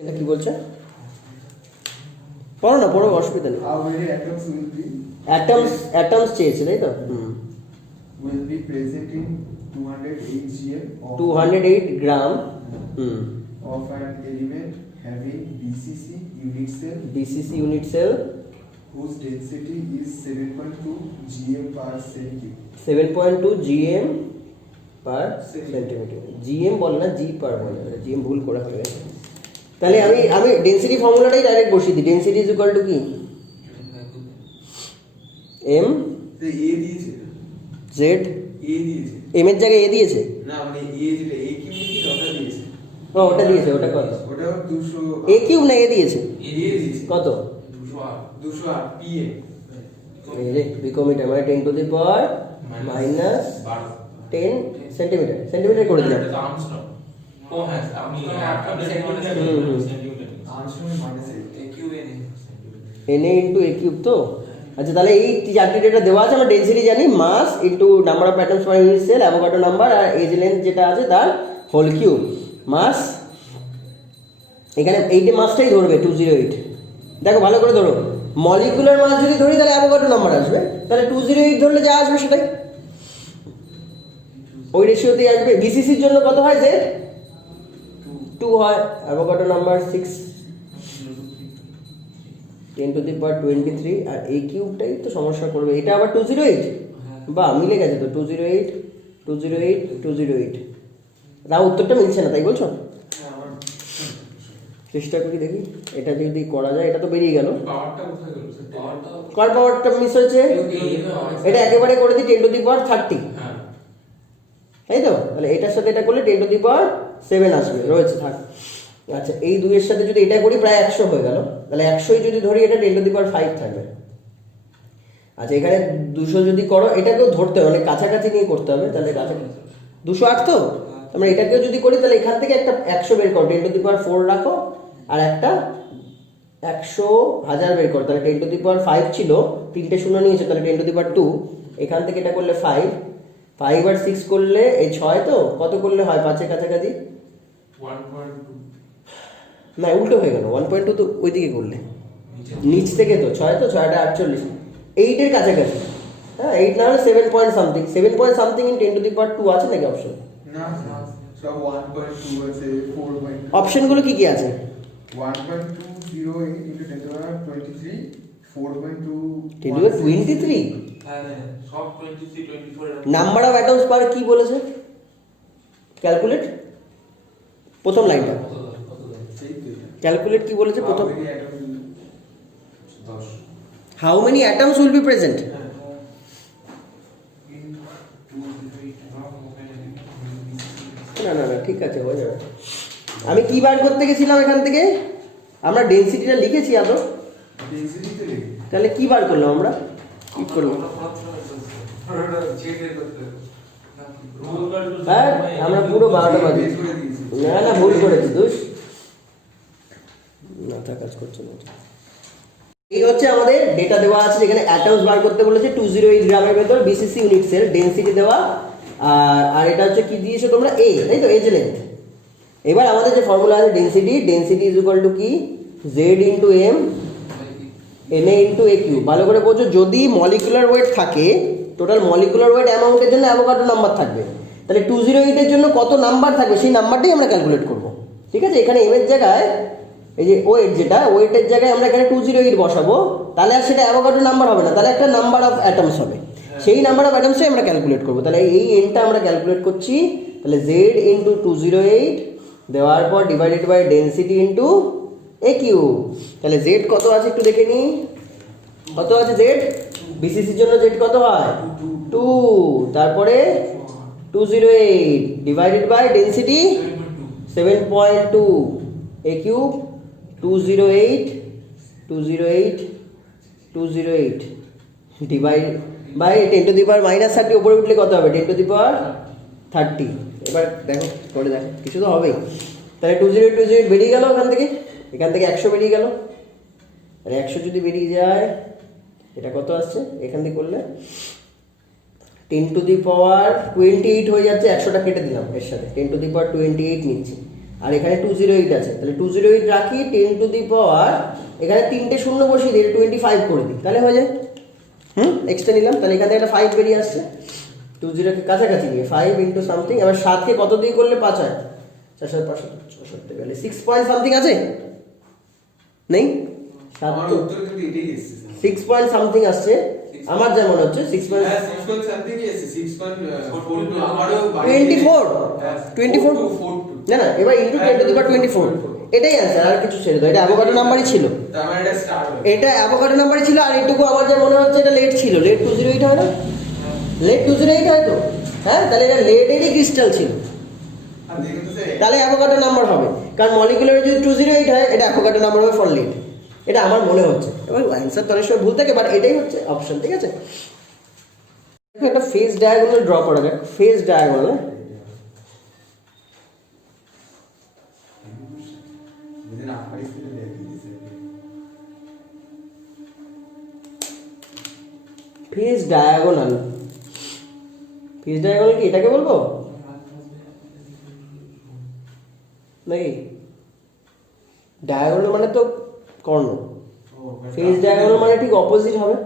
এটা কি বলছে? পড়ো না, পড়ো, অসুবিধা নেই। How many atoms will be atoms চেয়েছে, তাই তো? will be present in 208 gm of 208 gram of an element having BCC unit cell whose density is 7.2 gm per cell cube. 7.2 gm per centimeter। gm বলে না, g per বলে, gm ভুল করে হয়ে গেছে। তাহলে আমি ডেনসিটি ফর্মুলাটাই ডাইরেক্ট বসিয়ে দিই। ডেনসিটি ইজ ইকুয়াল টু কি? m তো a দিয়েছে, z a দিয়েছে, m এর জায়গায় a দিয়েছে না মানে a যেটা a কি মানে ওটা দিয়েছে, ওটা দিয়েছে। ওটা কত? ওটা 200 a কিউব না a দিয়েছে? a দিয়েছে কত? 208 pa এই যে বিকমিটার মানে 10 to the power minus 10 centimetre করে দিলাম। ও হ্যাঁ, আপনি centimetre minus na into a cube তো। আচ্ছা, তাহলে এই চারটি ডেটা দেওয়া আছে, আমরা ডেনসিটি জানি, mass into number of atoms per unit cell, Avogadro number, আর এজ লেন্থ যেটা আছে তার হোল কিউব। মাস এখানে এইটে মাসটাই ধরবে 208। দেখো ভালো করে ধরো, মলিকুলার মাস যদি ধরি তাহলে অ্যাভোগাড্রো নাম্বার আসবে, তাহলে 208 ধরলে যা আসবে সেটাই ওই রেশিওতেই আসবে। বিসিসির জন্য কত হয়? জেড 2 হয়, অ্যাভোগাড্রো নাম্বার 6 10 টু দি পাওয়ার 23, আর এই কিউবটাই তো সমস্যা করবে। এটা আবার 208, বা মিলে গেছে তো 208 না, উত্তরটা মিলছে না, তাই বলছো? চেষ্টা করি দেখি, এটা যদি করা যায়। এটা তো বেরিয়ে গেল, পাওয়ারটা কোথায় গেল? কল পাওয়ারটা মিস হয়েছে। এটা একেবারে করে দিই 10 টু দি পাওয়ার 30, হ্যাঁ তাই তো? তাহলে এটার সাথে এটা করলে 10 টু দি পাওয়ার 7 আসবে, রয়েছে থাক। আচ্ছা, এই দুইয়ের সাথে যদি এটা করি প্রায় 100 হয়ে গেল। তাহলে 100ই যদি ধরি, এটা 10 টু দি পাওয়ার 5 থাকবে। আচ্ছা, এখানে 200 যদি করো, এটাকেও ধরতে হবে, অনেক কাছাকাছি নিয়ে করতে হবে। তাহলে কাছাকাছি 208 তো, আমরা এটাকেও যদি করি তাহলে এখান থেকে একটা 100 বের করো, 10 টু দি পাওয়ার 4 রাখো, আর একটা 100,000 বের করো। তাহলে 10 টু দি পাওয়ার 5 ছিল, 3টে শূন্য নিয়েছে, তাহলে 10 টু দি পাওয়ার 2। এখান থেকে এটা করলে 5 আর 6 করলে এই 6, তো কত করলে হয় 5-এর কাছাকাছি? 1.2 না, উল্টো হয়ে গেল। 1.2 তো ওইদিকে করলে, নিচ থেকে তো 6, তো 6টা 48, 8-এর কাছাকাছি। হ্যাঁ, 8 না হলে 7 point something in 10 to the power 2 আছে নাকি অপশন? না সব 1.2 আছে, 4. অপশনগুলো কি কি আছে? 1.20 into 10 to the power 23, 4.2 10 to the পাওয়ার 23। হ্যাঁ সব 23 24 নাম্বার অফ অ্যাটমস পার কি বলেছে? ক্যালকুলেট প্রথম লাইনটা, ক্যালকুলেট কি বলেছে প্রথম? How many atoms will be present. না ঠিক আছে, হয়ে যাবে। আমি কি বার করতে গেছিলাম এখান থেকে? আমরা ডেনসিটিটা লিখেছি আদৌ? তাহলে কি বার করলাম আমরা? কি করলাম? হ্যাঁ, আমরা পুরো 12টা বাজে। না ভুল করেছি, দোষ মাথা কাজ করছে না। এই হচ্ছে আমাদের ডেটা দেওয়া আছে, যেখানে অ্যাটমস বার করতে বলেছে 208 গ্রামের ভেতর, বিসিসি ইউনিট সেল, ডেনসিটি দেওয়া, আর এটা হচ্ছে কি দিয়েছো তোমরা? এ, তাই তো? Edge length. এবার আমাদের যে ফর্মুলা আছে ডেনসিটি ইজ ইকুয়াল টু কি? Z into M N A into A cube. ভালো করে বোঝো, যদি মলিকুলার ওয়েট থাকে, টোটাল মলিকুলার ওয়েট অ্যামাউন্টের জন্য অ্যাভোগাড্রো নাম্বার থাকবে, তাহলে 208 এর জন্য কত নাম্বার থাকবে সেই নাম্বারটাই আমরা ক্যালকুলেট করব। ঠিক আছে? এখানে এম এর জায়গায় এই যে ওয়েট, যেটা ওয়েটের জায়গায় আমরা এখানে 208 বসাবো, তাহলে আর সেটা অ্যাভোগাড্রো নাম্বার হবে না, তাহলে একটা নাম্বার অফ অ্যাটমস হবে। সেই নাম্বার অফ অ্যাটমসটাই আমরা ক্যালকুলেট করবো। তাহলে এই এনটা আমরা ক্যালকুলেট করছি। তাহলে জেড ইন্টু 208 দেওয়ার পর divided by density into A cube. তাহলে জেড কত আছে একটু দেখে নিই। কত আছে জেড? বিসিসির জন্য জেড কত হয়? 2, তারপরে 208 divided by density 7.2, A cube 208 divide by 10 to the power minus 30, উপরে উঠলে কত হবে? 10 টু দি পাওয়ার 30। এবার দেখো, করে দেখো, কিছু তো হবেই। তাহলে 208 বেরিয়ে গেল এখান থেকে 100 বেরিয়ে গেল। আর 100 যদি বেরিয়ে যায়, এটা কত আসছে? এখান থেকে করলে 10 টু দি পাওয়ার 28 হয়ে যাচ্ছে। 100টা কেটে দিলাম এর সাথে, 10 টু দি পাওয়ার 28 নিচ্ছি। আর এখানে 208 আছে, তাহলে 208 রাখি 10 টু দি পাওয়ার, এখানে 3টে শূন্য বসিয়ে দিই 25 করে দিই, তাহলে হয়ে যায়। এক্সট্রা নিলাম, তাহলে এখান থেকে একটা 5 বেরিয়ে আসছে, 20 কে কাছাকাছি নিয়ে 5 ইন্টু সামথিং, আবার 7কে কত দিয়ে করলে 5 হয়, 4,564 গেলে 6 পয়েন্ট সামথিং আছে, নেই? আমার উত্তর কিন্তু এটাই এসেছে 6 পয়েন্ট সামথিং আসছে, আমার যা মনে হচ্ছে 6 পয়েন্ট হ্যাঁ 6 সামথিং এসেছে 6.42 আমারও 24 না না, এবার ইন্টু 10 টু দি পাওয়ার 24, এটাই অ্যান্সার, আর কিছু ছেড়ে দাও, এটা অ্যাভোগাড্রো নাম্বারই ছিল, তার মানে এটা স্টার হলো এটা অ্যাভোগাড্রো নাম্বারই ছিল। আর এটুকু আমার যা মনে হচ্ছে এটা লেট ছিল, লেট 208 হয় না, লেট 208 হয় তো, হ্যাঁ তাহলে এটা লেটেরই ক্রিস্টাল ছিল, আর দেখুন তো স্যার তাহলে অ্যাভোগাড্রো নাম্বার হবে, কারণ মলিকুলার যদি 208 হয় এটা অ্যাভোগাড্রো নাম্বার হবে ফর লেট, এটা আমার মনে হচ্ছে। এবার অ্যান্সার তো অনেক সময় ভুল থাকে, বাট এটাই হচ্ছে অপশন, ঠিক আছে। একটা ফেজ ডায়াগোনাল ড্র করা যাক, ফেজ ডায়াগোনাল, বুঝেন আপনারই ছিল দেখেছি ফেজ ডায়াগোনাল, ফেজ ডায়াগোনাল কি এটাকে বলবো নাকি? ডায়াগোনাল মানে তো কর্ণ, ফেজ ডায়াগোনাল মানে ঠিক অপোজিট হবে,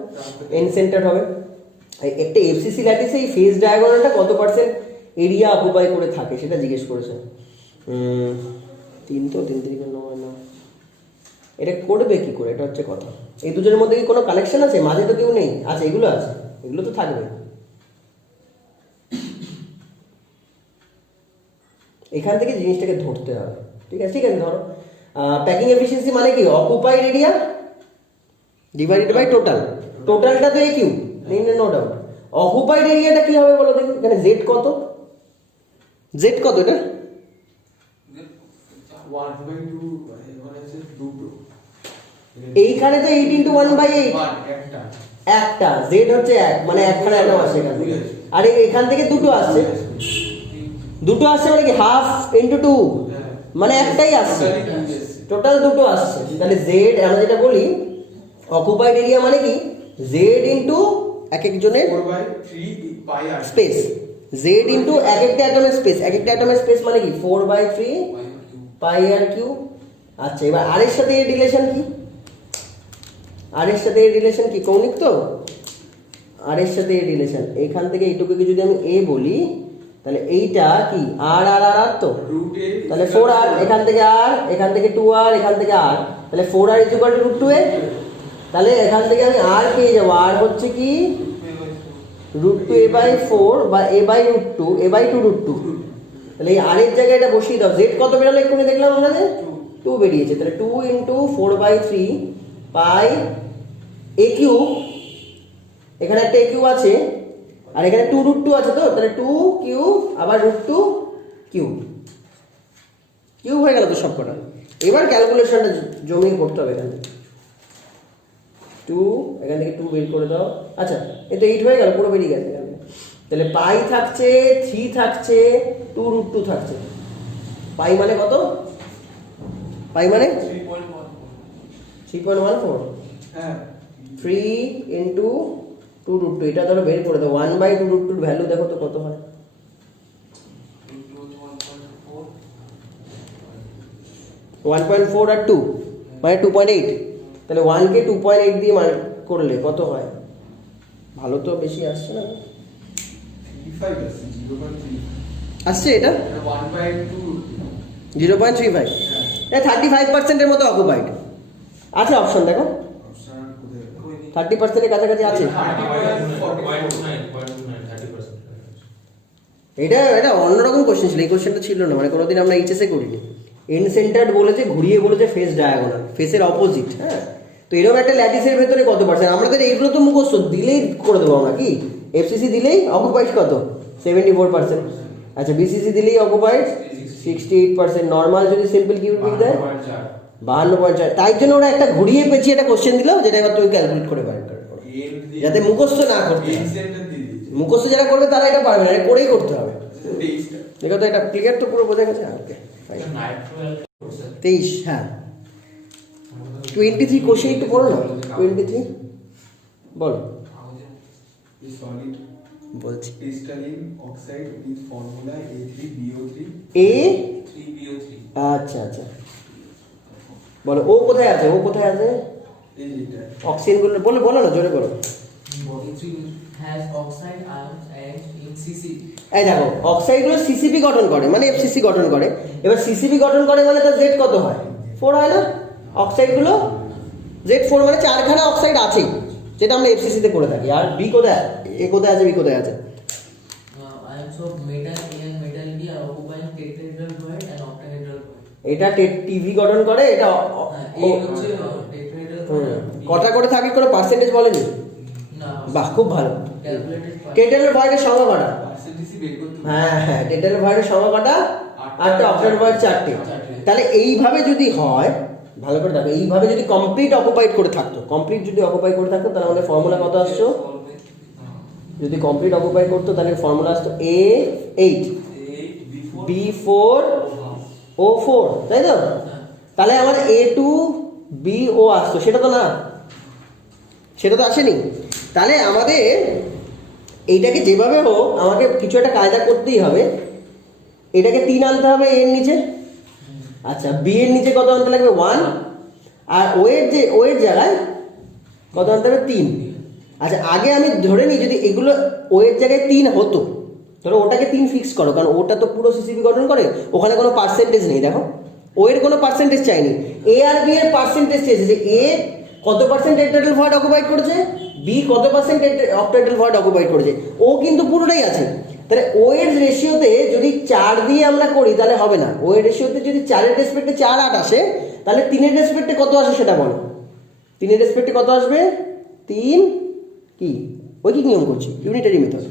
এন সেন্টার হবে। একটা এফসিসি ল্যাটিসে এই ফেজ ডায়াগোনালটা কত পার্সেন্ট এরিয়া অকুপাই করে থাকে সেটা জিজ্ঞেস করেছে। 3 তো 3 3 9 না, এটা করবে কি করে, এটা হচ্ছে কথা। এই দুজনের মধ্যে কি কোনো কানেকশন আছে? মাঝে তো কেউ নেই, আছে, এগুলো আছে, এগুলো তো থাকবে। এখান থেকে জিনিসটাকে ধরতে হবে, ঠিক আছে, ঠিক আছে। ধরো প্যাকিং এফিসিয়েন্সি মানে কি, occupied area divided by total, টোটালটা তো এই কিউ, নো ডাউট। অকুপাইড এরিয়াটা কি হবে বলো দেখি, এখানে জেড কত, জেড কত এটা 1/2 মানে হচ্ছে দুটো, এইখানে তো 8 ইন্টু 1/8 একটা একটা, জেড হচ্ছে 1 মানে একখানে একটা আসছে এখান থেকে, আর এখান থেকে দুটো আসছে, দুটো আসছে মানে কি হাফ ইন্টু 2 মানে একটাই আসছে, টোটাল দুটো আসছে। তাহলে জেড আমরা যেটা বলি অকুপাইড এরিয়া মানে কি, জেড ইন্টু এক একজনের 4/3 পাই আর স্পেস, জেড ইন্টু এক একটা অ্যাটমের স্পেস, এক একটা অ্যাটমের স্পেস মানে কি 4/3 পাই আর কিউ। আচ্ছা, এবার আর এর সাথে এর রিলেশন কি, আর এর সাথে এর রিলেশন কি, কৌণিক তো, আর এর সাথে এর রিলেশন, এইখান থেকে এইটুকুকে যদি আমি এ বলি তাহলে এইটা কি আর আর আর আর তো, রুট এ তাহলে 4r, এখান থেকে আর, এখান থেকে 2r, এখান থেকে r, তাহলে 4r = √2a, তাহলে এখান থেকে আমি r পেয়ে যাবো, r হচ্ছে কি √2a/4 বা a/√2, a/2√2, তাহলে এই r এর জায়গায় এটা বসিয়ে দাও। z কত বেরোলো এক্ষুনি দেখলাম আমরা, যে 2 বেরিয়েছে, তাহলে 2 × 4/3 পাই a কিউব, এখানে একটা a কিউব আছে আর এখানে 2√2 আছে, তো তাহলে 2 কিউব আবার √2 কিউব, কিউব হয়ে গেল তো সবকটা। এবার ক্যালকুলেশনটা জমিয়ে করতে হবে, এখানে 2, এখান থেকে 2 বের করে দাও। আচ্ছা, এই তো 8 হয়ে গেল, পুরো বেরিয়ে গেছে এখানে। তাহলে পাই থাকছে 3 থাকছে 2√2 থাকছে, পাই মানে কত, পাই মানে 3.14, হ্যাঁ 3 ইন্টু 2√2, এটা ধরো বের করে দাও, 1/2√2 ভ্যালু দেখো তো কত হয়, 1.4 আর 2 মানে 2.8, তাহলে 1 কে 2.8 দিয়ে মান করলে কত হয়, ভালো তো বেশি আসছে না, 35 আছে 0.3 আসছে এটা 1/2 0.35, এটা 35% এর মতো অকুপাইড আছে। অপশন দেখো অপশন কোথায় 30% এর কাছাকাছি আছে, 30%. এটা এটা অন্যরকম কোশ্চেন ছিল, এই কোশ্চেনটা ছিল না, মানে কোনোদিন আমরা এইচএসএ করিনি। এন সেন্টার্ড বলেছে, ঘুরিয়ে বলেছে ফেস ডায়াগোনাল, ফেসের অপোজিট, হ্যাঁ। তো এরকম একটা ল্যাটিসের ভেতরে কত পার্সেন্ট, আমাদের এইগুলো তো মুখস্থ দিলেই করে দেবো আমরা, কি এফসিসি দিলেই অকুপাইড কত 74%, আচ্ছা বিসিসি দিলেই অকুপাইড 68%, নর্মাল যদি সিম্পল কিউবিক দেয় 52.4, তাই জন্য ওরা একটা ঘুরিয়ে পেঁচিয়ে একটা কোশ্চেন দিল, যেটা এবার তুমি ক্যালকুলেট করে বার করো, যাতে মুখস্থ না করতে হয়। সেন্টার দিয়ে দিয়েছে মুখস্থ যারা করবে তারা এটা পারবে না, এটা করেই করতে হবে। 23টা দেখো তো এটা ক্লিয়ার তো পুরো বোঝা গেছে, ওকে 23, হ্যাঁ 23 কোশ্চেন একটু পড়ো না, 23 বলো। এই সলিড বলছি crystalline oxide with formula A3BO3 A 3BO3 আচ্ছা আচ্ছা বলো ও কোথায় আছে এই এটা অক্সিজেন গুলো বলো বলো না জোরে বলো It has oxide ions and in CC. এই দেখো অক্সাইড গুলো সিসিপি গঠন করে মানে এফসিসি গঠন করে এবার সিসিপি গঠন করে মানে তার জেড কত হয় 4 হয় না অক্সাইড গুলো Z4 মানে চারখানা অক্সাইড আছেই যেটা আমরা এফসিসি তে করে থাকি আর বি কোথায় এ কোথায় আছে বি কোথায় আছে Ions of metal A and metal B are occupying tetrahedral void and octahedral void. এটা টিভি গঠন করে এটা A হচ্ছে tetrahedral void. কটা করে থাকে কোনো পার্সেন্টেজ বলেনি না বাহ খুব ভালো calculated টেটেলের ভয়েডের সংখ্যা কটা পার্সেন্টেজ বের করতে হবে। হ্যাঁ টেটেলের ভয়েডের সংখ্যা কটা 8টা অক্টাল ভয়েড 4টে তাহলে এইভাবে যদি হয় ভালো করে দেখো এইভাবে যদি কমপ্লিট অকুপাইড করে থাকতো কমপ্লিট যদি অকুপাই করে থাকতো তাহলে আমাদের ফর্মুলা কত আসতো যদি কমপ্লিট অকুপাই করতো তাহলে ফর্মুলা আসতো A8 B4 O4 তাই তো তাহলে আমার A2 BO আসতো সেটা তো না সেটা তো আসেনি তাহলে আমাদের এইটাকে যেভাবে হোক আমাকে কিছু একটা কায়দা করতেই হবে এটাকে 3 আনতে হবে এর নিচে আচ্ছা বি এর নিচে কত আনতে লাগবে 1 আর ও এর জায়গায় কত আনতে হবে 3 আচ্ছা আগে আমি ধরে নিই যদি এগুলো ও এর জায়গায় 3 হতো ধরো ওটাকে 3 ফিক্স করো কারণ ওটা তো পুরো সিসিপি গঠন করে ওখানে কোনো পার্সেন্টেজ নেই দেখো ও এর কোনো পার্সেন্টেজ চাইনি এ আর বি এর পার্সেন্টেজ চেয়েছে যে এ কত পার্সেন্ট টেট্রাহেড্রাল ভয়েড অকুপাইড করেছে বি কত পার্সেন্ট অক্টাহেড্রাল ভয়েড অকুপাইড করেছে ও কিন্তু পুরোটাই আছে তাহলে ও এর রেশিওতে যদি 4 দিয়ে আমরা করি তাহলে হবে না ও এর রেশিওতে যদি 4 এর রেসপেক্টে 4 8 আসে তাহলে 3 এর রেসপেক্টে কত আসে সেটা বলো 3 এর রেসপেক্টে কত আসবে 3 কি ওই কি নিয়ম করছি ইউনিটারি মেথড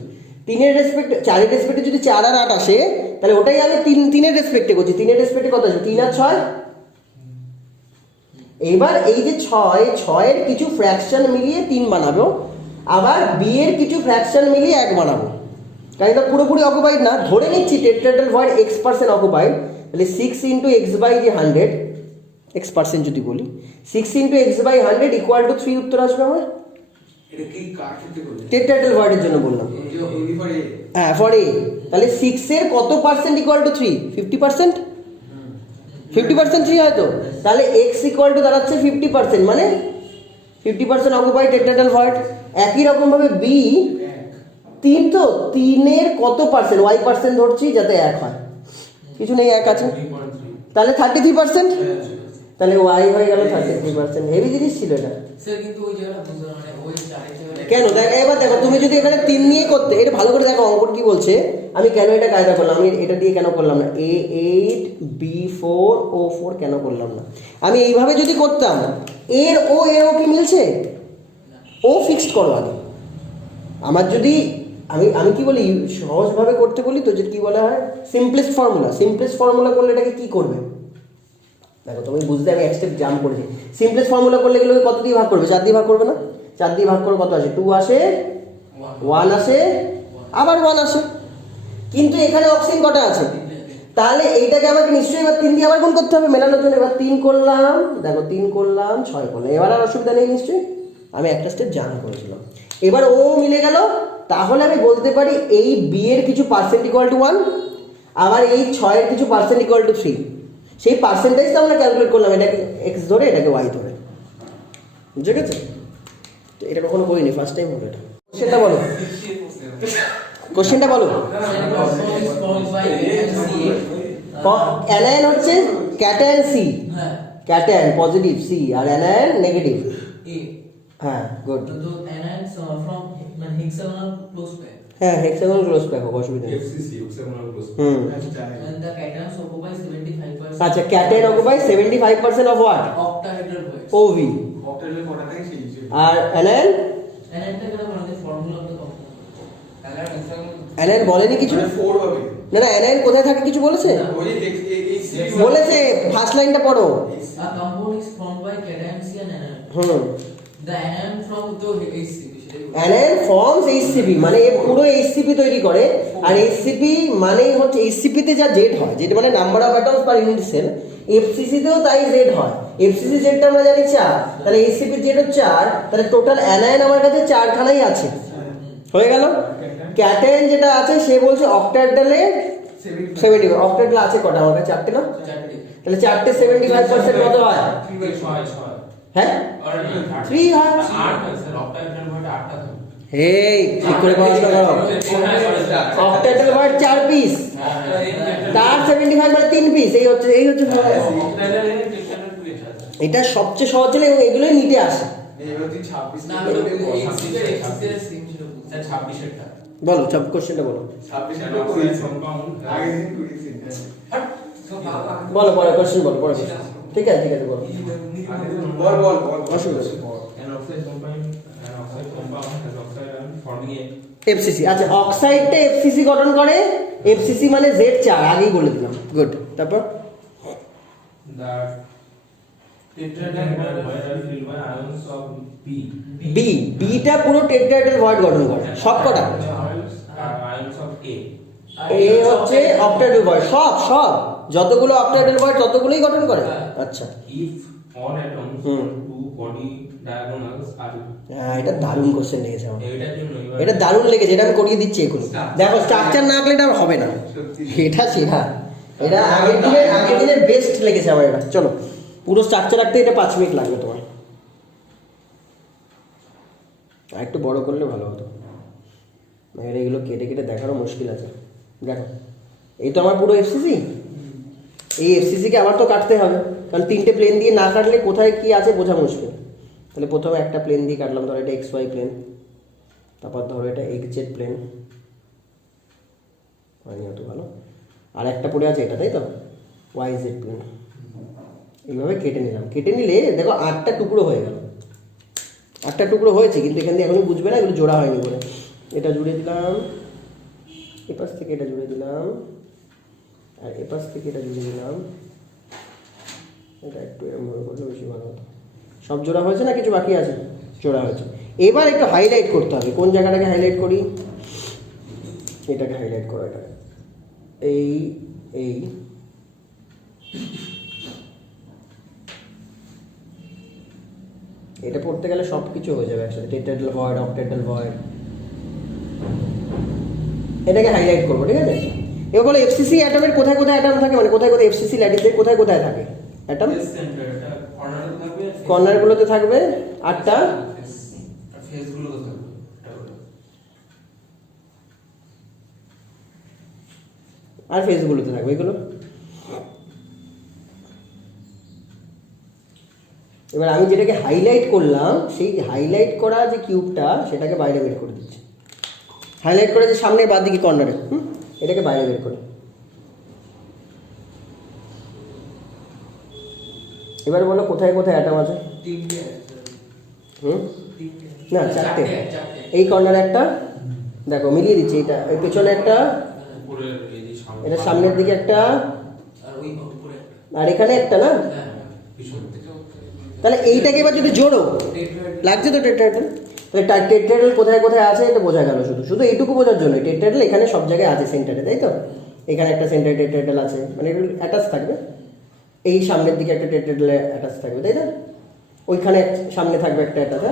3 এর রেসপেক্টে 4 এর রেসপেক্টে যদি 4 আর 8 আসে তাহলে ওটাই আমি 3 এর রেসপেক্টে করছি 3 এর রেসপেক্টে কত আসবে 3 আর 6 এবার এই যে 6 এর কিছু ফ্র্যাকশন মিলিয়ে 3 বানাবো আবার বি এর কিছু ফ্র্যাকশন মিলিয়ে 1 বানাবো কারণ এটা পুরোপুরি অকুপাইড না ধরে নিচ্ছি টেট্রাহেড্রাল ভয়েড x% অকুপাইড তাহলে 6 * x / যে 100 x% যদি বলি 6 * x / 100 = 3 উত্তর আসবে আমার এটা কি কার ক্ষেত্রে করলে টেট্রাহেড্রাল ভয়েডের জন্য বললাম এই যে only for A হ্যাঁ ফর এ তাহলে 6 এর কত পার্সেন্ট = 3 50% 50% 3 হয় তো তাহলে x = দাঁড়াচ্ছে 50% মানে 50% অকুপাইড টেট্রাহেড্রাল ভয়েড একই রকম ভাবে b 3 তো 3 এর কত পার্সেন্ট y% ধরছি যাতে 1 হয় কিছু নেই 1 আছে 3.3 তাহলে 33% তাহলে y হয়ে গেল 33% হেভি জিনিস ছিল এটা স্যার কিন্তু ওই জায়গাটা বুঝতে মানে ওই চারের জায়গাটা কেন দেখ এবার দেখো তুমি যদি এখানে 3 নিয়ে করতে এটা ভালো করে দেখো অঙ্কটা কি বলছে আমি কেন এটা কায়দা করলাম আমি এটা দিয়ে কেন করলাম না A8 B4 O4 কেন করলাম না আমি এইভাবে যদি করতাম এর ও কি মিলছে ও ফিক্সড করো আগে আমার যদি আমি কি বলি সহজভাবে করতে বলি তো যে কি বলা হয় সিম্পলেস্ট ফর্মুলা করলে এটাকে কি করবে দেখো তুমি বুঝতে আমি এক স্টেপ জাম্প করেছি সিম্পলেস্ট ফর্মুলা করলে এগুলোকে কত দিয়ে ভাগ করবে 4 দিয়ে ভাগ করবে না 4 দিয়ে ভাগ করে কত আসে 2 আসে 1 আসে আবার 1 আসে কিন্তু এখানে অক্সিজেন কটা আছে তাহলে এইটাকে আমাকে নিশ্চয়ই এবার 3 দিয়ে আবার গুণ করতে হবে মেলানোর জন্য এবার 3 করলাম দেখো 3 করলাম 6 করলাম এবার আর অসুবিধা নেই নিশ্চয়ই আমি একটা স্টেপ জাম্প করেছিলাম এবার ও মিলে গেল তাহলে আমি বলতে পারি এই বি এর কিছু পার্সেন্ট = 1 আবার এই 6 এর কিছু পার্সেন্ট = 3 সেই পার্সেন্টেজটা আমরা ক্যালকুলেট করলাম এটাকে x ধরে এটাকে y ধরে বুঝে গেছে তো এটা কখনো করিনি ফার্স্ট টাইম হলো এটা সেটা বলো কোশ্চেনটা বলো অ্যানায়ন হচ্ছে ক্যাটায়ন সি হ্যাঁ ক্যাটায়ন পজিটিভ সি আর অ্যানায়ন নেগেটিভ A হ্যাঁ গুড তো anions from মানে hexagonal close pair হ্যাঁ হেক্সাগোনাল ক্লোজ প্যাক হবে অসুবিধা নেই FCC hexagonal close and the cations occupy 75%. আচ্ছা cation occupy 75% of what octahedral voids. OV অক্টালে কটা থাকে সেই হিসেবে আর অ্যানায়ন anion টা কেন বলতে formula of the compound anion বলেনি কিছু মানে 4 হবে না না অ্যানায়ন কোথায় থাকে কিছু বলেছে না। ওই যে এই বলেছে ফার্স্ট লাইনটা পড়ো a compound is formed by cation C and anion. Hmm The anion from the HCl anion forms HCP মানে এ পুরো এইচসিপি তৈরি করে আর এইচসিপি মানে হচ্ছে এইচসিপি তে যা জেড হয় যেটা মানে number of atoms per unit cell FCC তেও তাই জেড হয় এফসিসি জেডটা আমরা জানি 4 তাহলে এইচসিপি জেড 4 তাহলে টোটাল অ্যানায়ন আমার কাছে 4 খানাই আছে হয়ে গেল। ক্যাটায়ন যেটা আছে সে বলছে অক্টাডালে 70, অক্টাডাল আছে কটা আমার কাছে? 4টে না? চারটে। তাহলে 4টে 75% কত হয়? হ্যাঁ 3 হয়। এই ঠিক করে পড়াশোনা করো। অক্টাডাল ওয়ার্ড 4 পিস, তার 75 মানে 3 পিস। এই হচ্ছে এটা সবচেয়ে সহজ ছিল এবং এগুলোই নিতে আসে। না হলো এক্সিসের সিম ছিল স্যার 26 এরটা। বলো সব কোশ্চেনটা বলো। বলো পরে কোশ্চেন বলো পরে। ঠিক আছে বলো। অসুবিধা নেই। এফসিসি, আচ্ছা অক্সাইডটা এফসিসি গঠন করে। এফসিসি মানে Z4, আগেই বলে দিলাম। গুড। তারপর বি, বিটা পুরো টেট্রাহেড্রাল ভয়েড গঠন করে সবকটা। এ হচ্ছে অক্টাহেড্রাল ভয়েড, সব যতগুলো অক্টাহেড্রাল ভয়েড ততগুলোই গঠন করে। আচ্ছা হ্যাঁ, এটা দারুণ কোশ্চেন লেগেছে আমার, এটা দারুণ লেগেছে, এটা আমি করিয়ে দিচ্ছি এখনই। দেখো স্ট্রাকচার না আঁকলে এটা হবে না, এটা সেরা, এটা আগের দিনের বেস্ট লেগেছে আমার এটা। চলো পুরো স্ট্রাকচার রাখতে এটা 5 মিনিট লাগবে তোমার, আর একটু বড় করলে ভালো হতো। এগুলো কেটে কেটে দেখারও মুশকিল আছে। দেখো এই তো আমার পুরো এফসিসি, এই এফসিসিকে আবার তো কাটতে হবে, কারণ 3টে প্লেন দিয়ে না কাটলে কোথায় কি আছে বোঝা মুশকিল। তাহলে প্রথমে একটা প্লেন দিয়ে কাটলাম, ধরো এটা XY প্লেন, তারপর ধরো এটা XZ প্লেন, হয়নি অত ভালো, আর একটা পড়ে আছে এটা, তাই তো YZ প্লেন। এইভাবে কেটে নিলাম, কেটে নিলে দেখো 8টা টুকরো হয়ে গেল, 8টা টুকরো হয়েছে, কিন্তু এখান দিয়ে এখনই বুঝবে না এগুলো জোড়া হয়নি বলে। এটা জুড়ে দিলাম, এপাশ থেকে এটা জুড়ে দিলাম, আর এপাশ থেকে এটা জুড়ে দিলাম। এটা একটু এরকম করলে বেশি ভালো হতো। সব জোড়া হয়েছে না কিছু বাকি আছে? জোড়া হয়েছে। এবার একটু হাইলাইট করতে হবে, কোন জায়গাটাকে হাইলাইট করি? এটাকে হাইলাইট করো, এটা এই এটা পড়তে গেলে সব কিছু হয়ে যাবে একসাথে, টেট্রাহেড্রাল ভয়েড, অক্টাহেড্রাল ভয়েড। এটাকে হাইলাইট করবো, ঠিক আছে? এবার বলো এফসিসি অ্যাটমের কোথায় কোথায় অ্যাটম থাকে, মানে কোথায় কোথায় এফসিসি ল্যাটিসের কোথায় কোথায় থাকে অ্যাটম? কর্নারগুলোতে থাকবে 8টা, আর ফেসগুলোতে থাকবে এগুলো। এবার আমি যেটাকে হাইলাইট করলাম, সেই হাইলাইট করা যে কিউবটা সেটাকে বাইরে বের করে দিচ্ছি। হাইলাইট করে যে সামনের বাঁ দিকে কর্নারে, এটাকে বাইরে বের করে। এবার বলো কোথায় কোথায় অ্যাটম আছে? 3টে আছে। না 4টে। এই কর্নারে একটা, দেখো মিলিয়ে দিচ্ছি, এটা এই পেছনে একটা, এটা সামনের দিকে একটা, আর এখানে একটা, না? তাহলে এইটাকে এবার যদি জোড়ো, লাগছে তো টেট্রাহেড্রাল, তাহলে টেট্রাহেড্রাল কোথায় কোথায় আছে এটা বোঝা গেল। শুধু এইটুকু বোঝার জন্য টেট্রাহেড্রাল এখানে সব জায়গায় আছে সেন্টারে, তাই তো? এখানে একটা সেন্টারে টেট্রাহেড্রাল আছে, মানে এগুলো অ্যাটাচ থাকবে। এই সামনের দিকে একটা টেট্রাহেড্রাল অ্যাটাচ থাকবে, তাই না? ওইখানে সামনে থাকবে একটা অ্যাটাচ,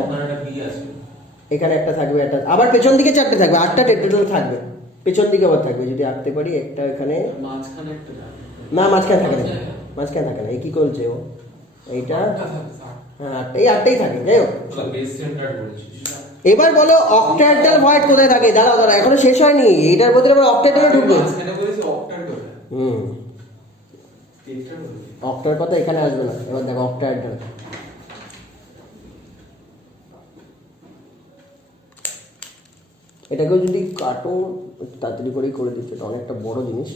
এখানে একটা থাকবে অ্যাটাচ, আবার পেছন দিকে 4টে থাকবে, 8টা টেট্রাহেড্রাল থাকবে, পেছন দিকে আবার থাকবে। যদি আঁকতে পারি একটা এখানে, মাঝখানে একটা না মাঝখানে থাকে না, মাঝখানে থাকে না। এই কি করছে ও? এইটা হ্যাঁ, এই 8টাই থাকে, যাই হোক। এবার বলো অক্টাহেড্রাল ভয়েড কোথায় থাকে? দাঁড়াও এখনো শেষ হয়নি, এইটার মধ্যে আবার অক্টাহেড্রাল ঢুকবে। অক্টার কথা এখানে আসবে না। এবার দেখো অক্টাহেড্রাল, এটাকেও যদি কাটো তাড়াতাড়ি করেই করে দিচ্ছে, এটা অনেকটা বড় জিনিস,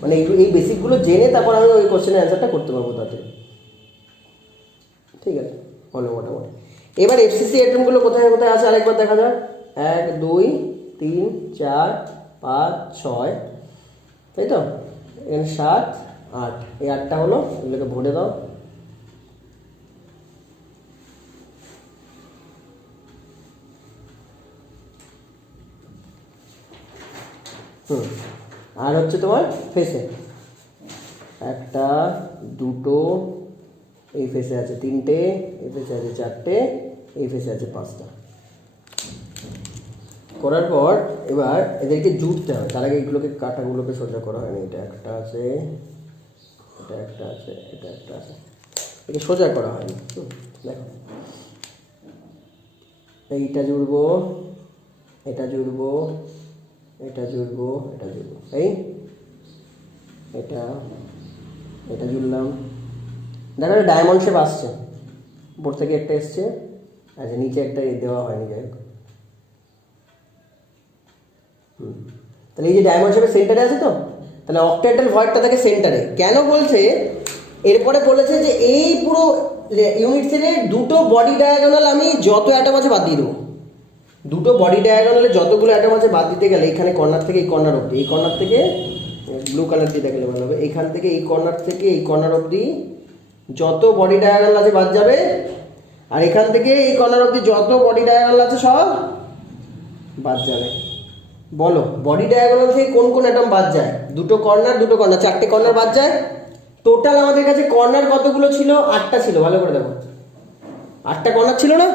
মানে এই বেসিকগুলো জেনে তারপর আমি ওই কোশ্চেনের অ্যান্সারটা করতে পারবো তাড়াতাড়ি। ঠিক আছে, হলো মোটামুটি। এবার এফসিসি অ্যাটমগুলো কোথায় কোথায় আছে আরেকবার দেখা যাক। 1 2 3 4 5 6, তাই তো? এখানে 7 8, এই 8টা হলো, এগুলোকে ভরে দাও। আর হচ্ছে তোমার ফেসে 1টা 2টো, এই ফেসে আছে 3টে, এই ফেসে আছে 4টে, এই ফেসে আছে 5টা। করার পর এবার এদেরকে জুড়তে হবে, তার আগে এইগুলোকে কাটাগুলোকে সোজা করা হয়নি। এটা একটা আছে, এটা একটা আছে, এটা একটা আছে, একে সোজা করা হয়নি। দেখো এইটা জুড়বো, এটা জুড়বো, এটা জুড়বো, এটা জুড়বো, এই এটা এটা জুড়লাম। দেখো ডায়মন্ড শেপ আসছে, উপর থেকে একটা এসছে, আচ্ছা নিচে একটা দেওয়া হয়নি, যাই হোক। তাহলে এই যে ডায়মন্ড শেপের সেন্টারে আছে তো, তাহলে অক্টাহেড্রাল ভয়েডটা থাকে সেন্টারে। কেন বলছে, এরপরে বলেছে যে এই পুরো ইউনিট সেলের দুটো বডি ডায়াগোনাল আমি যত অ্যাটম আছে বাদ দিয়ে দেবো। দুটো বডি ডায়াগোনালে যতগুলো অ্যাটম আছে বাদ দিতে গেলে এখানে কর্নার থেকে এই কর্নার অবধি, এই কর্নার থেকে ব্লু কালার দিয়ে দেখালে ভালো হবে, এইখান থেকে এই কর্নার থেকে এই কর্নার অবধি যত বডি ডায়াগোনাল আছে বাদ যাবে, আর এখান থেকে এই কর্নার অবধি যত বডি ডায়াগোনাল আছে সব বাদ যাবে। বলো বডি ডায়াগোনাল থেকে কোন কোন অ্যাটম বাদ যায়? দুটো কর্নার, চারটে কর্নার বাদ যায়। টোটাল আমাদের কাছে কর্নার কতগুলো ছিল? 8টা ছিল। ভালো করে দেখো, 8টা কর্নার ছিল না?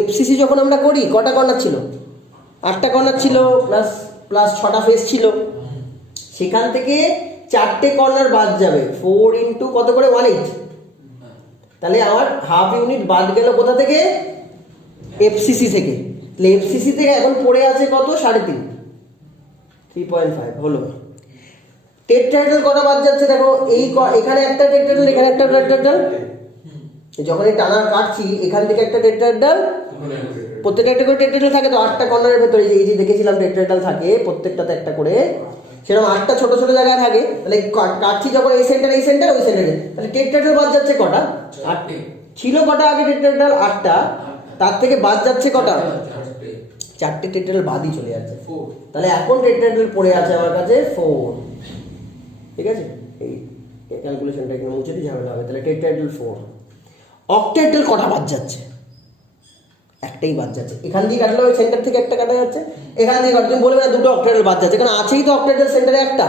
এফসিসি যখন আমরা করি কটা কর্নার ছিল? 8টা কর্নার ছিল, প্লাস প্লাস 6টা ফেস ছিল। সেখান থেকে 4টে কর্নার বাদ যাবে। 4 ইন্টু কত করে? 1/8। তাহলে আমার হাফ ইউনিট বাদ গেল কোথা থেকে? এফসিসি থেকে। তাহলে এফসিসি থেকে এখন পড়ে আছে কত? 3.5, 3.5 হলো। টেট্রাহেড্রাল কটা বাদ যাচ্ছে দেখো, এই এখানে একটা টেট্রাহেড্রাল, এখানে একটা টেট্রাহেড্রাল। যখন এই টানা কাটছি এখান থেকে একটা টেট্রাহেড্রাল, প্রত্যেকটা একটা করে টেট্রাহেড্রাল থাকে তো 8টা কর্নারের ভেতরে, এই যে দেখেছিলাম টেট্রাহেড্রাল থাকে প্রত্যেকটাতে একটা করে, সেরকম 8টা ছোট ছোট জায়গায় থাকে। তাহলে কাটছি যখন এই সেন্টার, এই সেন্টার, ওই সেন্টারে, তাহলে টেট্রাহেড্রাল বাদ যাচ্ছে কটা? 8টে ছিল। কটা আগে টেট্রাহেড্রাল? 8টা। তার থেকে বাদ যাচ্ছে কটা? 4টে টেট্রাহেড্রাল বাদই চলে যাচ্ছে। তাহলে এখন টেট্রাহেড্রাল পড়ে আছে আমার কাছে 4। ঠিক আছে, এই ক্যালকুলেশনটা এখানে মুছে দিয়ে ঝামেলা হবে। তাহলে টেট্রাহেড্রাল 4। অক্টাহেড্রাল কটা বাদ যাচ্ছে? একটাই বাদ যাচ্ছে। এখান দিয়ে কাটলে ওই সেন্টার থেকে একটা কাটা যাচ্ছে, এখান দিয়ে কাটলে তুমি বলবে না দুটো অক্টাহেড্রাল বাদ যাচ্ছে, কারণ আছেই তো অক্টাহেড্রাল সেন্টারে একটা।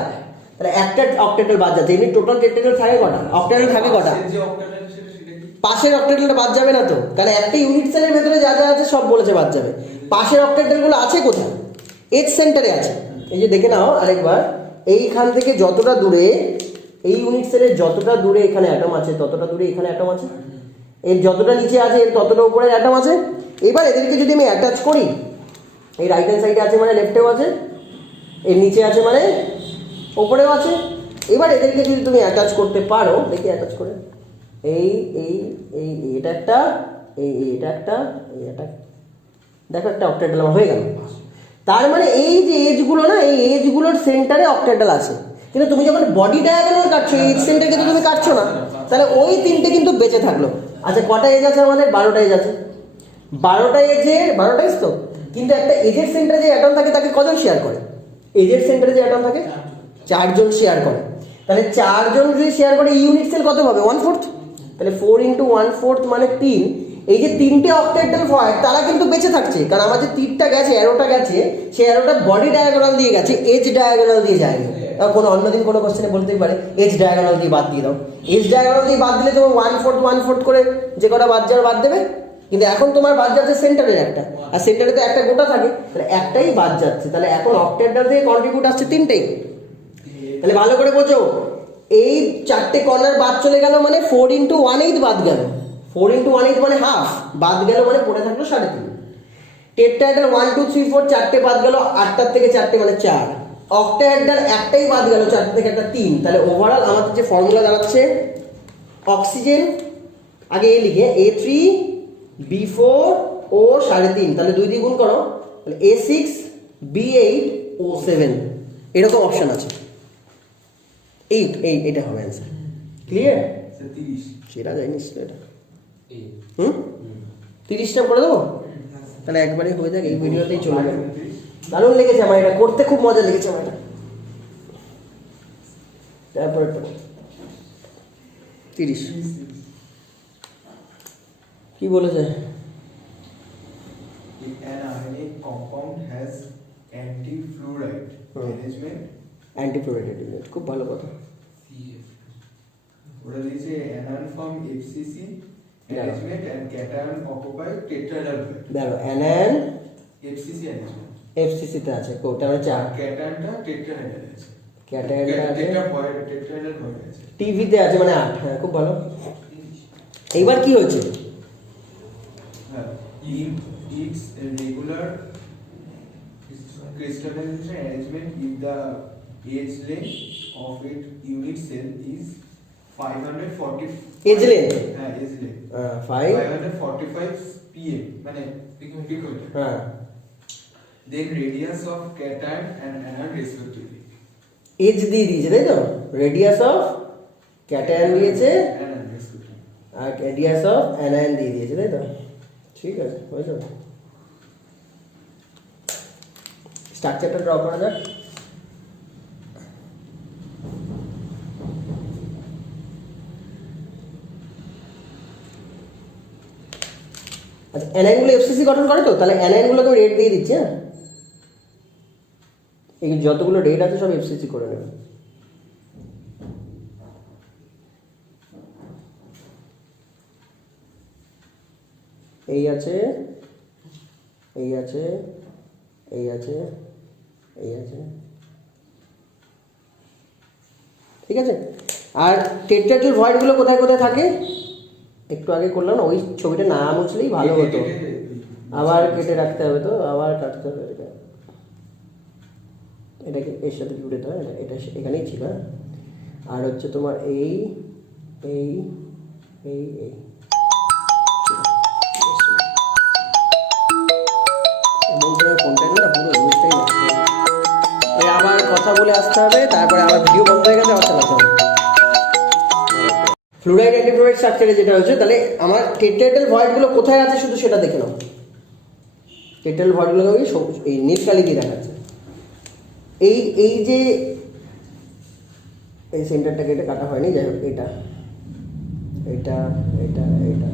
তাহলে একটা অক্টাহেড্রাল বাদ যাচ্ছে। এমনি টোটাল টেট্রাহেড্রাল থাকে কটা? অক্টাহেড্রাল থাকে কটা? পাশের অক্টাহেড্রালটা বাদ যাবে না তো, কারণ একটা ইউনিট সেলের ভেতরে যা যা আছে সব বলেছে বাদ যাবে। পাশের অক্টাহেড্রালগুলো আছে কোথায়? এজ সেন্টারে আছে। এই যে দেখে নাও আরেকবার, এইখান থেকে যতটা দূরে, এই ইউনিট সেলের যতটা দূরে এখানে অ্যাটম আছে ততটা দূরে এখানে অ্যাটম আছে, এর যতটা নিচে আছে এর ততটা উপরে অ্যাটম আছে। এবার এদেরকে যদি আমি অ্যাটাচ করি, এই রাইট হ্যান্ড সাইডে আছে মানে লেফটেও আছে, এর নিচে আছে মানে ওপরেও আছে। এবার এদেরকে যদি তুমি অ্যাটাচ করতে পারো, দেখি অ্যাটাচ করে, এই এই এই এটা একটা, এই এটা একটা, এই এটা, দেখো একটা অক্টাহেড্রাল হয়ে গেল। তার মানে এই যে এজগুলো না, এই এজগুলোর সেন্টারে অক্টাহেড্রাল আছে। কিন্তু তুমি যখন বডি ডায়াগোনাল কাটছো, এই এজ সেন্টার কিন্তু তুমি কাটছো না, তাহলে ওই 3টে কিন্তু বেঁচে থাকলো। আচ্ছা কটা এজ আছে আমাদের? 12টা এজ আছে। 12টা এজের 12টা এজ তো, কিন্তু একটা এজের সেন্টারে যে অ্যাটম থাকে তাকে কজন শেয়ার করে? এজের সেন্টারে যে অ্যাটম থাকে 4 জন শেয়ার করে। তাহলে 4 জন যদি শেয়ার করে ইউনিট সেল কত হবে? 1/4। তাহলে 4 ইন্টু 1/4 মানে 3। এই যে 3টে অক্টাহেড্রাল ভয়েড তারা কিন্তু বেঁচে থাকছে, কারণ আমার যে তীরটা গেছে, অ্যারোটা গেছে, সেই অ্যারোটা বডি ডায়াগোনাল দিয়ে গেছে, এজ ডায়াগোনাল দিয়ে যায়নি। কোনো অন্যদিন কোনো কোশ্চেনে বলতেই পারে এজ ডায়াগোনাল দিয়ে বাদ দিয়ে দাও। এজ ডায়াগোনাল দিয়ে বাদ দিলে তোমার 1/4 করে যে কটা বাদ যাওয়ার বাদ দেবে, কিন্তু এখন তোমার বাদ যাচ্ছে সেন্টারের একটা, আর সেন্টারে তো একটা গোটা থাকে, তাহলে একটাই বাদ যাচ্ছে। তাহলে এখন অক্টাহেড্রাল থেকে কন্ট্রিবিউট আসছে 3টেই। তাহলে ভালো করে বোঝো, এই 4টে কর্নার বাদ চলে গেল মানে 4 ইন্টু 1/8 বাদ গেল। 4 ইন্টু 1/8 মানে হাফ বাদ গেল, মানে পড়ে থাকলো 3.5। টেট্রাহেড্রাল 1 2 3 4 4টে বাদ গেল, 8টার থেকে 4টে মানে 4। অক্টাহেড্রাল একটাই বাদ গেল, 4 থেকে একটা 3। তাহলে ওভারঅল আমাদের যে ফর্মুলা দাঁড়াচ্ছে, অক্সিজেন আগে এ লিখে A3B4 O 3.5, তাহলে 2 দিয়ে গুণ করো, তাহলে A6 B8 O7, এরকম অপশন আছে। এটা হবে অ্যান্সার। ক্লিয়ার? 30 সেটা জানিস তো এটা। 30টা করে দেবো, তাহলে একবারে হয়ে যাক, এই ভিডিওতেই চলে যাবে। দারুণ লেগেছে আমার এটা করতে, খুব মজা লেগেছে আমার এটা। তারপরে 30 কি বলেছে? If an ionic compound has anti-fluoride management, অ্যান্টিফ্লোরাইড, খুব ভালো কথা। ওরা দিয়েছে anion from FCC management and cation occupy tetrahedral দেখো অ্যানান FCC management এফসিসি তে আছে কোটা মানে চার ক্যাটায়নটা টেট্রাহেড্রাল আছে, ক্যাটায়নটা আছে টেট্রাহেড্রাল ভয়েড আছে। টিভিতে আছে মানে 8। হ্যাঁ খুব ভালো। এইবার কি হয়েছে? হ্যাঁ, its regular crystallization arrangement if the age length of its unit cell is 540 Age length? হ্যাঁ age length 5 545 pm মানে picometer, হ্যাঁ then radius of cation and anion respectively, edge দিয়ে দিয়েছে তাই তো, রেডিয়াস অফ ক্যাটায়ন দিয়েছে anion respectively। আর radius of anion দিয়ে দিয়েছে তাই তো, ঠিক আছে হয়ে যাবে। স্ট্রাকচারটা ড্র করা যাক। আচ্ছা অ্যানায়নগুলো এফসিসি গঠন করে তো, তাহলে অ্যানায়নগুলোকে রেড দিয়ে দিচ্ছি। হ্যাঁ এই যতগুলো রেড আছে সব এফসিসি করে নেবে। এই আছে, এই আছে, এই আছে, এই আছে, ঠিক আছে। আর টেট্রাহেড্রাল ভয়েডগুলো কোথায় কোথায় থাকে একটু আগে করলাম না, ওই ছবিটা না মুছলেই ভালো হতো। আবার কেটে রাখতে হবে তো, আবার কাটতে হবে এটা, এটাকে এর সাথে জুড়ে দেওয়া, এটা এখানেই ছিল। আর হচ্ছে তোমার এই এই এই এই আবার কথা বলে আসতে হবে, তারপরে আবার ভিডিও বন্ধ হয়ে গেছে, আবার চালাতে হবে। ফ্লুরাইড অ্যান্টিফ্লুরাইড স্ট্রাকচারে যেটা হচ্ছে, তাহলে আমার টেট্রাহেড্রাল ভয়েডগুলো কোথায় আছে শুধু সেটা দেখে নাও। টেট্রাহেড্রাল ভয়েডগুলো ওই এই নীল কালি দিয়ে দেখাচ্ছে। এই যে এই সেন্টারটাকে এটা কাটা হয়নি, যাই হোক এটা এটা এটা এটা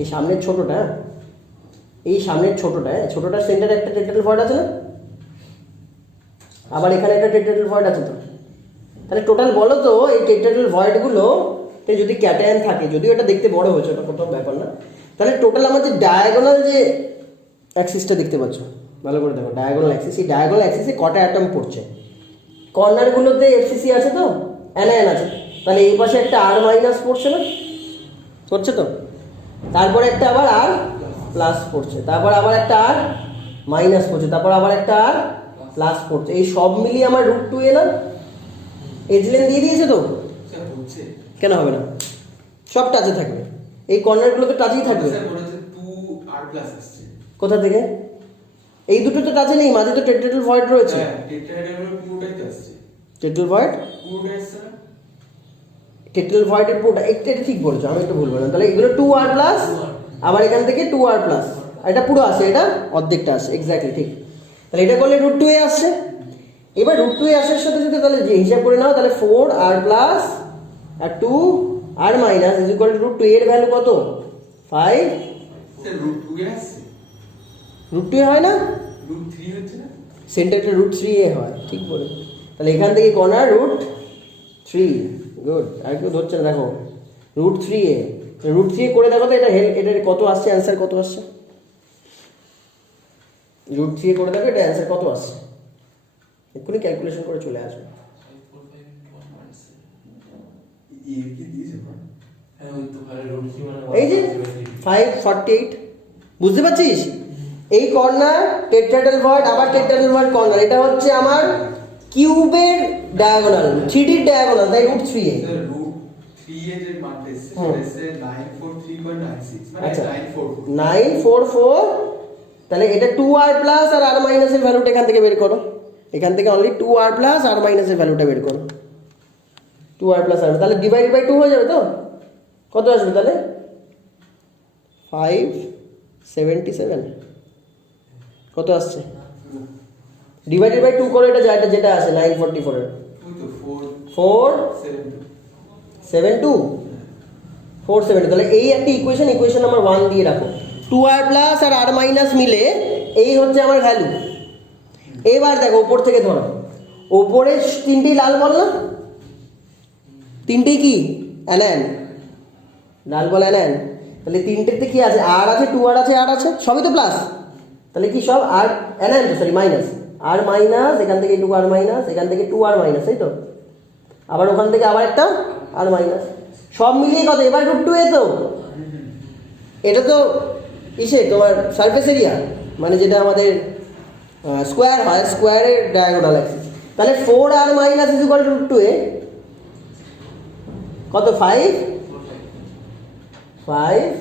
এই সামনের ছোটটা, এই সামনের ছোটটা, ছোটটার সেন্টারে একটা টেট্রাহেড্রাল ভয়েড আছে না, আবার এখানে একটা টেট্রাহেড্রাল ভয়েড আছে তো। তাহলে টোটাল বলো তো এই টেট্রাহেড্রাল ভয়েডগুলোতে যদি ক্যাটায়ন থাকে, যদিও এটা দেখতে বড় হয়েছে, ওটা কোনো ব্যাপার না, তাহলে টোটাল আমার যে ডায়াগোনাল যে অ্যাক্সিসটা দেখতে পাচ্ছ, ভালো করে দেখো ডায়াগোনাল অ্যাক্সিস, এই ডায়াগোনাল অ্যাক্সিসে কটা অ্যাটম পড়ছে। কর্নারগুলোতে এফসিসি আছে তো, অ্যানায়ন আছে, তাহলে এই পাশে একটা আর মাইনাস পড়ছে না, করছে তো, তারপরে একটা আবার আর প্লাস পড়ছে, তারপর আবার একটা আর মাইনাস পড়ছে, তারপর আবার একটা আর প্লাস পড়ছে, এই সব মিলিয়ে আমার √2a না, এজ লেন্থ দিয়ে দিয়েছে তো, স্যার হচ্ছে কেন হবে না, সব টাচে থাকবে, এই কর্নারগুলো তো টাচেই থাকবে। স্যার মনে হচ্ছে 2r+ আসছে। কোথা থেকে? এই দুটো তো টাচে নেই, মাঝে তো টেট্রাহেড্রাল ভয়েড রয়েছে। হ্যাঁ টেট্রাহেড্রাল পুরোটাই তো আসছে, টেট্রাহেড্রাল ভয়েড পুরোটাই আসছে না? টেট্রাহেড্রাল ভয়েডের পুরোটা এটা ঠিক বলেছো, আমি একটু ভুল বললাম। তাহলে এগুলো 2r+, আবার এখান থেকে 2r+, আর এটা পুরো আসে, এটা অর্ধেকটা আসে, এক্স্যাক্টলি ঠিক। তাহলে এটা করলে √2a আসছে। এবার √2a আসার সাথে সাথে তাহলে যে হিসাব করে নাও, তাহলে 4r+ R 2r- is equal two √2a এর ভ্যালু কত? 5। স্যার √2 আসছে, √2a হয় না, √3 হচ্ছে না? সেন্টারটা √3a হয়, ঠিক বলে। তাহলে এখান থেকে কর্নার √3, গুড। আর কেউ ধরছে না, দেখো √3a, √3a করে দেখো তো এটা এটার কত আসছে, অ্যান্সার কত আসছে, √3a করে দেখো এটা অ্যান্সার কত আসছে, এক্ষুনি ক্যালকুলেশন করে চলে আসবে। এর কি দিয়েছে না? হ্যাঁ ওই তো ভালো রুটি মানে এই যে 548, বুঝতে পারছিস? এই কর্নার টেট্রাহেড্রাল ভয়েড, আবার টেট্রাহেড্রাল ভয়েড কর্নার, এটা হচ্ছে আমার কিউবের ডায়াগোনাল, 3D ডায়াগোনাল, তাই √3a। স্যার √3 এর যে মানটা এসেছে সেটা এসেছে 943.96, মানে আচ্ছা 944। 944, তাহলে এটা 2r+ আর r- এর ভ্যালুটা এখান থেকে বের করো, এখান থেকে অনলি 2r+ r- এর ভ্যালুটা বের করো, 2r+ r, তাহলে ডিভাইড বাই 2 হয়ে যাবে তো, কত আসবে তাহলে 577, কত আসছে, ডিভাইডেড বাই 2 করে এটা যেটা আসে 944 এর ওই তো 472, 472। 472, তাহলে এই একটা ইকুয়েশন নাম্বার 1 দিয়ে রাখো, 2r+ আর r- মিলে এই হচ্ছে আমার ভ্যালু। এবার দেখো উপর থেকে ধরো, ওপরে তিনটেই লাল বল না, তিনটেই কি অ্যানায়ন, লাল বল অ্যানায়ন, তাহলে তিনটেতে কি আছে, আর আছে, 2r আছে, আর আছে, সবই তো প্লাস। তাহলে কি সব আর সরি মাইনাস, আর মাইনাস এখান থেকে 2r মাইনাস, এখান থেকে 2r মাইনাস, তাই তো, আবার ওখান থেকে আবার একটা আর মাইনাস, সব মিলিয়ে কত এবার √2a। তো এটা তো ইসে তোমার সারফেস এরিয়া, মানে যেটা আমাদের স্কোয়ার হয়, স্কোয়ারের ডায়াগোনাল অ্যাক্সিস। তাহলে 4r minus is equal two √2a কত, 5 5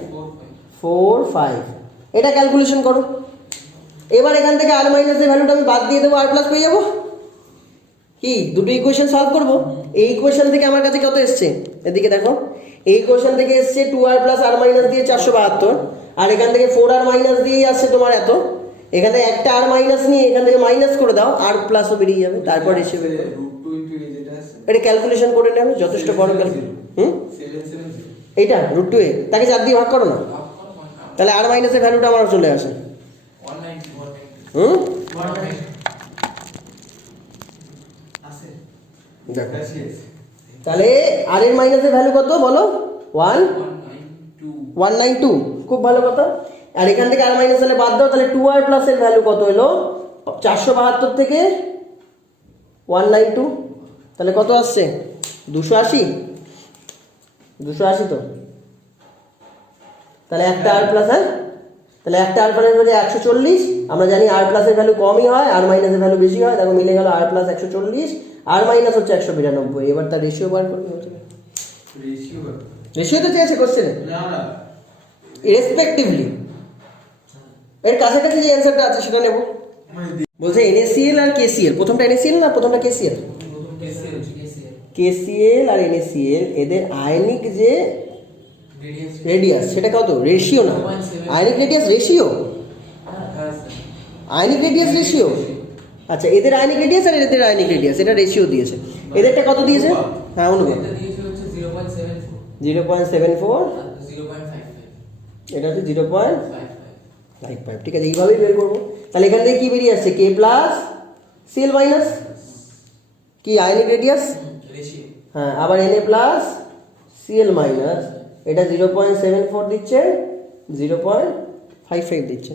4 5। এটা ক্যালকুলেশন করো। এবার এখান থেকে আর মাইনাসের ভ্যালুটা আমি বাদ দিয়ে দেবো, আর প্লাস পেয়ে যাবো। কি দুটো ইকুয়েশন সলভ করবো। এই ইকুয়েশন থেকে আমার কাছে কত এসছে, এদিকে দেখো, এই ইকুয়েশন থেকে এসছে 2r প্লাস আর মাইনাস দিয়ে 472, আর এখান থেকে 4r মাইনাস দিয়েই আসছে তোমার এত। এখানে একটা আর মাইনাস নিয়ে এখান থেকে মাইনাস করে দাও, আর প্লাসও বেরিয়ে যাবে, তারপর এসে বের করো। √2 * a যেটা আছে এটা ক্যালকুলেশন করে নেবে, যথেষ্ট বড় ক্যালকুলেশন। 770 এইটা √2a তাকে 4 দিয়ে ভাগ করো না, তাহলে আর মাইনাসের ভ্যালুটা আমার চলে আসে। 190 আছে দেখো Yes. তাহলে আর এর মাইনাসের ভ্যালু কত বলো, 192 192, খুব ভালো কথা। আর এখান থেকে আর মাইনাস হলে বাদ দাও, তাহলে 2r প্লাস এর ভ্যালু কত হলো, 472 থেকে 192, তাহলে কত আসছে, 280 তো। তাহলে একটা আর প্লাস, হ্যাঁ তাহলে একটা আর প্লাস হচ্ছে 140। আমরা জানি আর প্লাসের ভ্যালু কমই হয়, আর মাইনাসের ভ্যালু বেশি হয়, দেখো মিলে গেল আর প্লাস 140, আর মাইনাস হচ্ছে 192। এবার তার রেশিও বার করতে হবে। রেশিও তো চেয়েছে কোশ্চেনে, না রেসপেক্টিভলি এর কাছাকাছি যে অ্যান্সারটা আছে সেটা নেব। বলছে NaCl আর KCl, প্রথমটা NaCl না প্রথমটা KCl? KCl আর NaCl এদের আয়নিক যে রেডিয়াস সেটা কত, রেশিও না, ionic radius ratio, ionic radius ratio. আচ্ছা এদের আয়নিক রেডিয়াস আর এদের আয়নিক রেডিয়াস এটা রেশিও দিয়েছে। এদেরটা কত দিয়েছে, হ্যাঁ অনুপাত 0.74, এটা হচ্ছে 0.55। ঠিক আছে, এইভাবেই বের করবো। তাহলে এখান থেকে কি বেরিয়ে আসছে, K প্লাস Cl মাইনাস কি আয়নিক রেডিয়াস, হ্যাঁ, আবার Na প্লাস Cl মাইনাস, এটা 0.74 দিচ্ছে, 0.55 দিচ্ছে।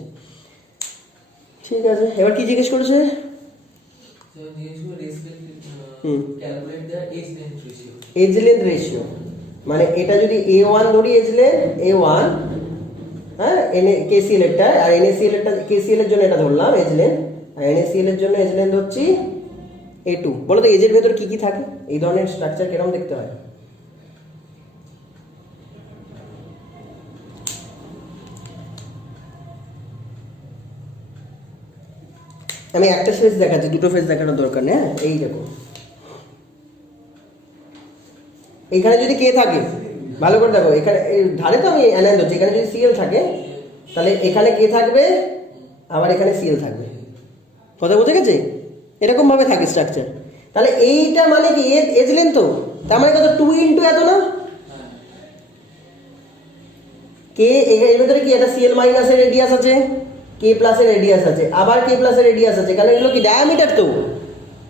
ঠিক আছে, এবার কি জিজ্ঞেস করেছে, এজ লেন্থ রেশিও, মানে এটা যদি A1 ধরি, এজ লেন্থ A1, হ্যাঁ KCl এরটা, আর NaCl এরটা, KCl এর জন্য এটা ধরলাম এজ লেন্থ, আর NaCl এর জন্য এজ লেন্থ হচ্ছে A2। বলো তো এজের ভেতর কি কি থাকে, এই ধরনের স্ট্রাকচার কিরকম দেখতে হয়? আমি একটা ফেজ দেখাচ্ছি, দুটো ফেজ দেখানোর দরকার নেই। হ্যাঁ এই দেখো, এখানে যদি কে থাকে, ভালো করে দেখো, এখানে ধারে তো আমি অ্যানায়ন ধরছি, এখানে যদি Cl থাকে তাহলে এখানে কে থাকবে, আবার এখানে Cl থাকবে। কথা বুঝে গেছে, এরকম ভাবে থাকে স্ট্রাকচার। তাহলে এইটা মানে কি এজ লেন্থ, তো তার মানে কত, 2 ইন্টু এত না, কে এর ভেতরে কি এটা Cl মাইনাসের রেডিয়াস আছে, K প্লাসের রেডিয়াস আছে, আবার K প্লাসের রেডিয়াস আছে, কারণ এগুলো কি ডায়ামিটার, তো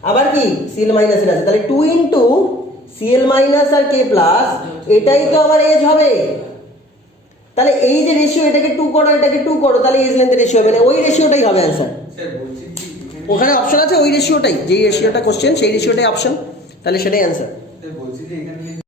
আবার কি Cl মাইনাসের আছে, তাহলে 2 ইন্টু Cl মাইনাস আর K প্লাস, এটাই তো আমার এজ হবে। তাহলে এই যে রেশিও, এটাকে 2 করো, এটাকে 2 করো, তাহলে এজ লেন্থের রেশিও হবে না, ওই রেশিওটাই হবে অ্যান্সার। স্যার বলছি কি ওখানে অপশন আছে ওই রেশিওটাই, যেই রেশিওটা কোশ্চেন সেই রেশিওটাই অপশন, তাহলে সেটাই অ্যান্সার। স্যার বলছি যে এখানে